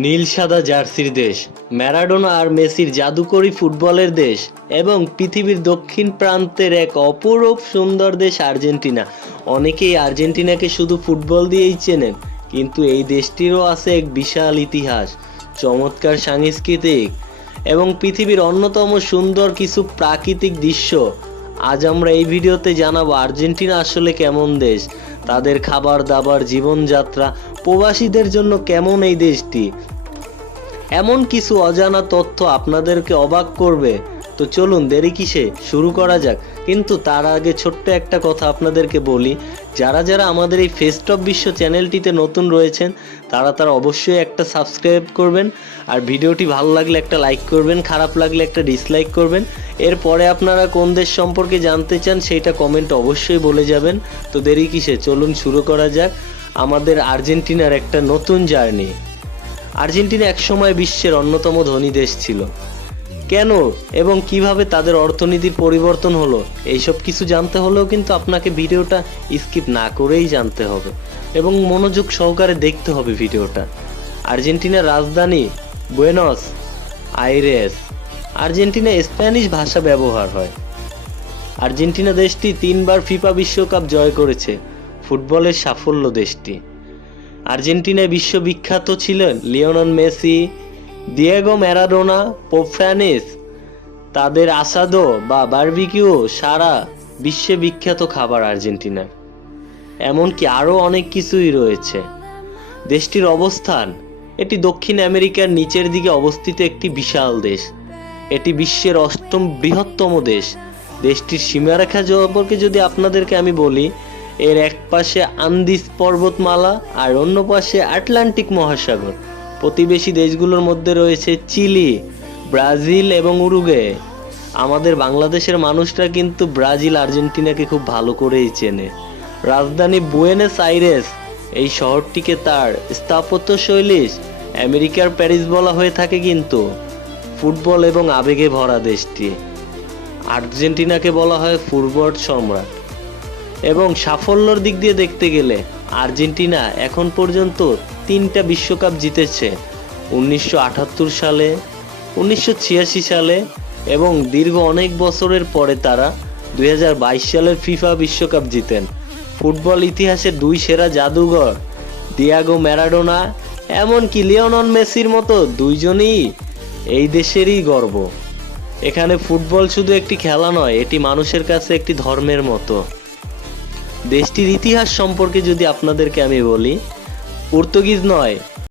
নীল সাদা জার্সির দেশ, ম্যারাডোনা আর মেসির জাদুকরী ফুটবলের দেশ এবং পৃথিবীর দক্ষিণ প্রান্তের এক অপরূপ সুন্দর দেশ আর্জেন্টিনা। অনেকেই আর্জেন্টিনাকে শুধু ফুটবল দিয়েই চেনেন, কিন্তু এই দেশটিরও আছে এক বিশাল ইতিহাস, চমৎকার সাংস্কৃতিক এবং পৃথিবীর অন্যতম সুন্দর কিছু প্রাকৃতিক দৃশ্য। আজ আমরা এই ভিডিওতে জানাব আর্জেন্টিনা আসলে কেমন দেশ তাদের খাবার দাবার জীবনযাত্রা প্রবাসীদের জন্য কেমন এই দেশটি? এমন কিছু অজানা তথ্য আপনাদেরকে অবাক করবে। তো চলুন, দেরি কিসে? শুরু করা যাক। কিন্তু তার আগে ছোট্ট একটা কথা আপনাদেরকে বলি। যারা যারা আমাদের এই ফেস্টপ বিশ্ব চ্যানেলটিতে নতুন রয়েছেন, তারা তারা অবশ্যই একটা সাবস্ক্রাইব করবেন আর ভিডিওটি ভালো লাগলে একটা লাইক করবেন, খারাপ লাগলে একটা ডিসলাইক করবেন। এরপরে আপনারা কোন দেশ সম্পর্কে জানতে চান, সেইটা কমেন্ট অবশ্যই বলে যাবেন। তো দেরি কিসে? চলুন শুরু করা যাক। আমাদের আর্জেন্টিনার একটা নতুন জার্নি। আর্জেন্টিনা একসময় বিশ্বের অন্যতম ধনী দেশ ছিল। কেন এবং কীভাবে তাদের অর্থনীতির পরিবর্তন হলো, এইসব কিছু জানতে হলেও কিন্তু আপনাকে ভিডিওটা স্কিপ না করেই জানতে হবে এবং মনোযোগ সহকারে দেখতে হবে ভিডিওটা। আর্জেন্টিনার রাজধানী বুয়েনস আইরেস, আর্জেন্টিনা স্প্যানিশ ভাষা ব্যবহার হয়। আর্জেন্টিনা দেশটি তিনবার ফিফা বিশ্বকাপ জয় করেছে, ফুটবলের সাফল্য দেশটি। আর্জেন্টিনায় বিশ্ববিখ্যাত ছিলেন লিওনন মেসি দিয়েগো ম্যারাডোনা পোফ্রানিস তাদের আসাদো বা বারবিকিউ সারা বিশ্বে বিখ্যাত খাবার আর্জেন্টিনার। এমনকি আরও অনেক কিছুই রয়েছে। দেশটির অবস্থান, এটি দক্ষিণ আমেরিকার নিচের দিকে অবস্থিত একটি বিশাল দেশ। এটি বিশ্বের অষ্টম বৃহত্তম দেশ। দেশটির সীমারেখা সম্পর্কে যদি আপনাদেরকে আমি বলি, এর এক পাশে আন্দিস পর্বতমালা আর অন্য পাশে আটলান্টিক মহাসাগর। প্রতিবেশী দেশগুলোর মধ্যে রয়েছে চিলি, ব্রাজিল এবং উরুগে আমাদের বাংলাদেশের মানুষরা কিন্তু ব্রাজিল, আর্জেন্টিনাকে খুব ভালো করেই চেনে। রাজধানী বুয়েনেস আইরেস, এই শহরটিকে তার স্থাপত্য শৈলী আমেরিকার প্যারিস বলা হয়ে থাকে কিন্তু ফুটবল এবং আবেগে ভরা দেশটি। আর্জেন্টিনাকে বলা হয় ফুটবল সম্রাট। এবং সাফল্যর দিক দিয়ে দেখতে গেলে আর্জেন্টিনা এখন পর্যন্ত তিনটা বিশ্বকাপ জিতেছে। উনিশশো আটাত্তর সালে, উনিশশো ছিয়াশি সালে এবং দীর্ঘ অনেক বছরের পরে তারা দু হাজার বাইশ সালের ফিফা বিশ্বকাপ জিতেন। ফুটবল ইতিহাসে দুই সেরা জাদুঘর, দিয়াগো ম্যারাডোনা, এমনকি লিওনন মেসির মতো দুইজনই এই দেশেরই গর্ব। এখানে ফুটবল শুধু একটি খেলা নয়, এটি মানুষের কাছে একটি ধর্মের মতো। দেশটির ইতিহাস সম্পর্কে যদি আপনাদেরকে আমি বলি পর্তুগিজ নয়।